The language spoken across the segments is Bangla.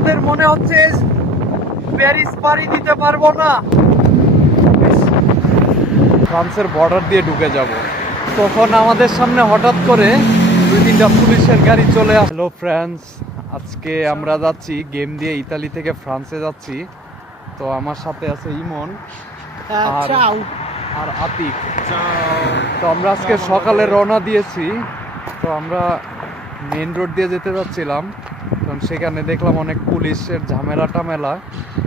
আমাদের মনে হচ্ছে প্যারিস পাড়ি দিতে পারবো না, ফ্রান্সের বর্ডার দিয়ে ঢুকে যাব। তখন আমাদের সামনে হঠাৎ করে 2-3টা পুলিশের গাড়ি চলে আসলো। হ্যালো ফ্রেন্ডস, আজকে আমরা যাচ্ছি গেম দিয়ে ইতালি থেকে ফ্রান্সে যাচ্ছি। তো আমার সাথে আছে ইমন আর আতিক। তো আমরা আজকে সকালে রওনা দিয়েছি। তো আমরা মেন রোড দিয়ে যেতে যাচ্ছিলাম, কারণ সেখানে দেখলাম অনেক পুলিশের ঝামেলা টামেলা,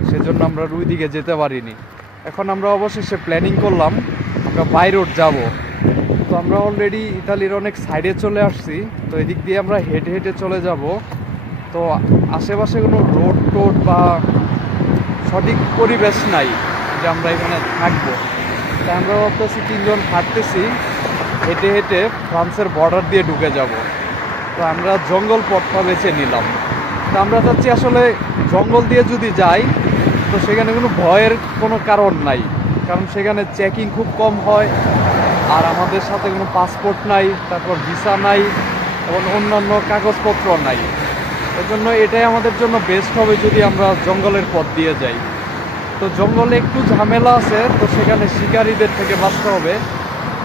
সেজন্য আমরা ওই দিকে যেতে পারিনি। এখন আমরা অবশেষে প্ল্যানিং করলাম আমরা বাই রোড যাব। তো আমরা অলরেডি ইতালির অনেক সাইডে চলে আসছি। তো এদিক দিয়ে আমরা হেঁটে হেঁটে চলে যাব। তো আশেপাশে কোনো রোড টোড বা সঠিক পরিবেশ নাই যে আমরা এখানে থাকবো। তাই আমরা ভাবতেছি 3জন হাঁটতেছি, হেঁটে হেঁটে ফ্রান্সের বর্ডার দিয়ে ঢুকে যাব। তো আমরা জঙ্গল পথটা বেছে নিলাম। তো আমরা চাচ্ছি আসলে জঙ্গল দিয়ে যদি যাই তো সেখানে কোনো ভয়ের কোনো কারণ নাই, কারণ সেখানে চেকিং খুব কম হয়। আর আমাদের সাথে কোনো পাসপোর্ট নাই, তারপর ভিসা নাই, এবং অন্যান্য কাগজপত্র নাই। এজন্য এটাই আমাদের জন্য বেস্ট হবে যদি আমরা জঙ্গলের পথ দিয়ে যাই। তো জঙ্গলে একটু ঝামেলা আছে, তো সেখানে শিকারীদের থেকে বাঁচতে হবে,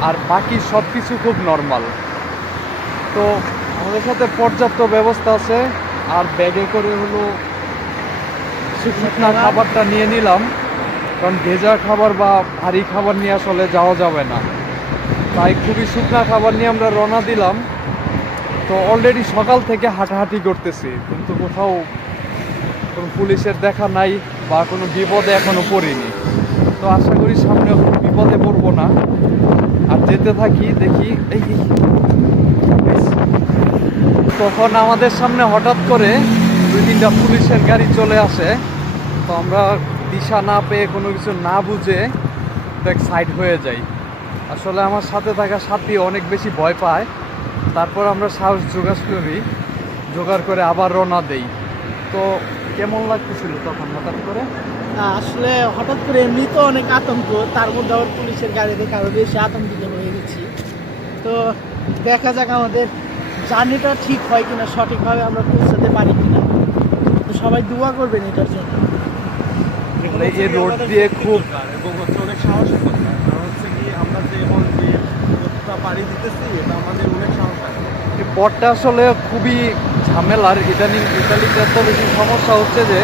আর বাকি সব কিছু খুব নর্মাল। তো আমাদের সাথে পর্যাপ্ত ব্যবস্থা আছে, আর ব্যাগে করে হলো শুকনা খাবারটা নিয়ে নিলাম, কারণ ভেজা খাবার বা ভারী খাবার নিয়ে আসলে যাওয়া যাবে না। তাই খুবই শুকনা খাবার নিয়ে আমরা রওনা দিলাম। তো অলরেডি সকাল থেকে হাঁটাহাঁটি করতেছি, কিন্তু কোথাও কোনো পুলিশের দেখা নাই বা কোনো বিপদে এখনো পড়িনি। তো আশা করি সামনে বিপদে পড়বো না। আর যেতে থাকি, দেখি এই তখন আমাদের সামনে হঠাৎ করে 2-3টা পুলিশের গাড়ি চলে আসে। তো আমরা দিশা না পেয়ে, কোনো কিছু না বুঝে এক সাইড হয়ে যাই। আসলে আমার সাথে থাকা সাথী অনেক বেশি ভয় পায়। তারপর আমরা সাহস জোগাড় করে আবার রওনা দেই। তো কেমন লাগতেছিল তখন হঠাৎ করে? আসলে হঠাৎ করে এমনি তো অনেক আতঙ্ক, তার মধ্যে আবার পুলিশের গাড়ি দেখে আরো বেশি আতঙ্কিত হয়ে গেছি। তো দেখা যাক আমাদের জার্নিটা ঠিক হয় কিনা, সঠিকভাবে আমরা পৌঁছাতে পারি কিনা। তো সবাই দোয়া করবেন এটার জন্য। এই রোড দিয়ে খুব এবং হচ্ছে অনেক সাহসের কথা, কারণ হচ্ছে কি আমরা যে এখন যে পথটা পাড়ি দিতেছি এটা আমাদের অনেক সাহস আছে। এই পথটা আসলে খুবই ঝামেলার। ইদানিং ইতালিতে এত বেশি সমস্যা হচ্ছে যে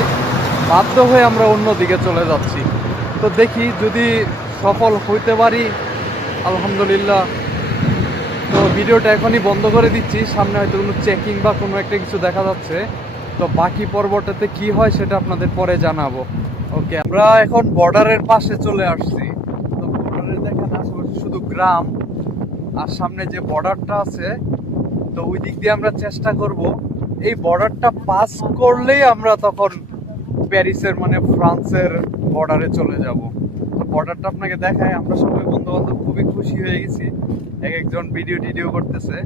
বাধ্য হয়ে আমরা অন্যদিকে চলে যাচ্ছি। তো দেখি যদি সফল হইতে পারি, আলহামদুলিল্লাহ। তো ভিডিওটা এখনই বন্ধ করে দিচ্ছি, সামনে হয়তো কোনো চেকিং বা কোনো একটা কিছু দেখা যাচ্ছে। তো বাকি পর্বটাতে কি হয় সেটা আপনাদের পরে জানাবো। ওকে, আমরা এখন বর্ডারের পাশে চলে আসছি। তো বর্ডারে দেখেন আশেপাশে শুধু গ্রাম, আর সামনে যে বর্ডারটা আছে, তো ওই দিক দিয়ে আমরা চেষ্টা করব এই বর্ডারটা পাস করলেই আমরা তখন প্যারিসের মানে ফ্রান্সের বর্ডারে চলে যাব। তো বর্ডারটা আপনাকে দেখায়। আমরা সবাই বন্ধু বান্ধব খুবই খুশি হয়ে গেছি, একজন ভিডিও করতেছে।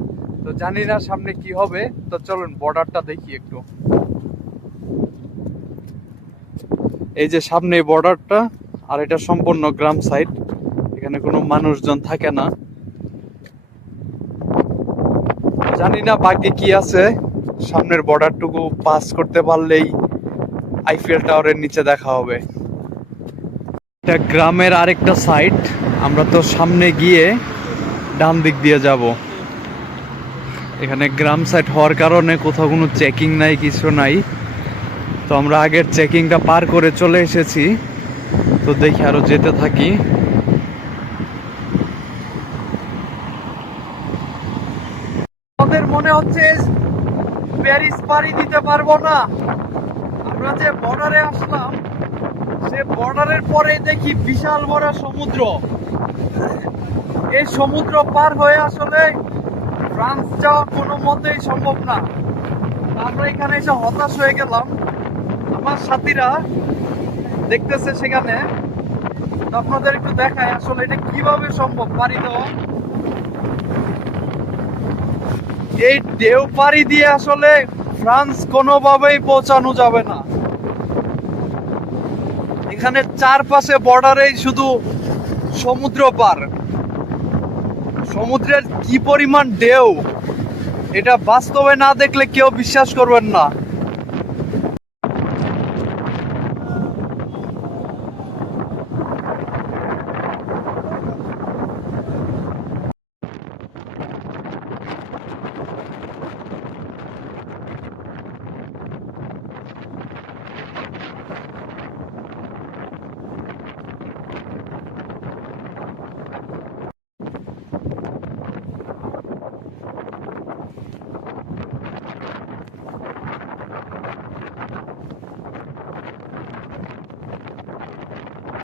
তো জানি না সামনে কি হবে। তো চলুন বর্ডারটা দেখি একটু। এই যে সামনে বর্ডারটা, আর এটা সম্পূর্ণ গ্রাম সাইড, এখানে কোনো মানুষজন থাকে না। জানি না বাকি কি আছে। সামনের বর্ডারটুকু পাস করতে পারলেই আইফেল টাওয়ারের নিচে দেখা হবে। এটা গ্রামের আরেকটা সাইড। আমরা তো সামনে গিয়ে ডান দিক দিয়ে যাব। এখানে গ্রাম সাইড হওয়ার কারণে কোথাও কোনো চেকিং নাই, কিছু নাই। তো আমরা আগের চেকিংটা পার করে চলে এসেছি। তো দেখি আরো যেতে থাকি। আমাদের মনে হচ্ছে প্যারিস পাড়ি দিতে পারবো না। আমরা যে বর্ডারে আসলাম, সে বর্ডারের পরে দেখি বিশাল বড় সমুদ্র। এই সমুদ্র পার হয়ে আসলে ফ্রান্স যাওয়া কোনো মতেই সম্ভব না। আমরা এখানে এসে হতাশ হয়ে গেলাম। আমার সাথীরা দেখতেছে সেখানে। আপনাদের একটু দেখায় আসলে এটা কিভাবে সম্ভব পাড়ি দেওয়া। এই ঢেউ পাড়ি দিয়ে আসলে ফ্রান্স কোনোভাবেই পৌঁছানো যাবে না। এখানে চারপাশে বর্ডারেই শুধু সমুদ্র পার। সমুদ্রের কি পরিমাণ ঢেউ, এটা বাস্তবে না দেখলে কেউ বিশ্বাস করবেন না।